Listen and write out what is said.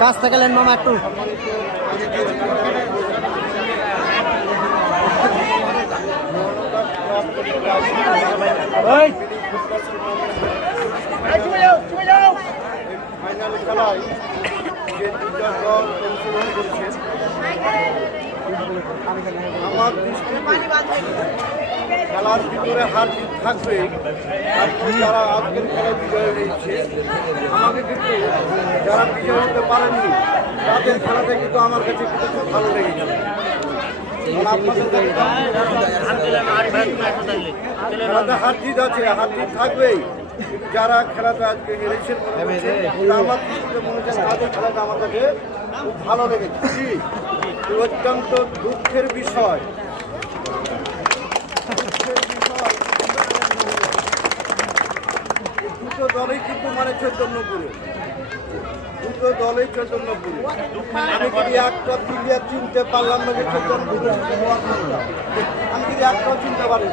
কাছ থেকে লেন মামা একটু। ফাইনাল খেলায় যে দুটা দল অংশগ্রহণ করছে আমার দৃষ্টিতে খেলার ভিতরে হার জিত থাকবে। আর যারা আজকের খেলায় বিজয় হয়েছে আমাকে কিন্তু যারা বিজয় হতে পারেননি তাদের খেলাটা কিন্তু আমার কাছে কিন্তু খুব ভালো লেগে গেল। খেলাতে হার জিত আছে, হার জিত থাকবেই। যারা খেলাটা আজকে হেরেছেন আমার দৃষ্টিতে মনে হচ্ছে তাদের খেলাটা আমার কাছে খুব ভালো লেগেছে। অত্যন্ত দুঃখের বিষয় দুটো দলই কিন্তু মানে চৈতন্যপুরে, দুটো দলই চৈতন্যপুরে। আমি যদি একটা প্লেয়ার চিনতে পারলাম না যে চৈতন্যপুরে আমি যদি একটাও চিনতে পারি।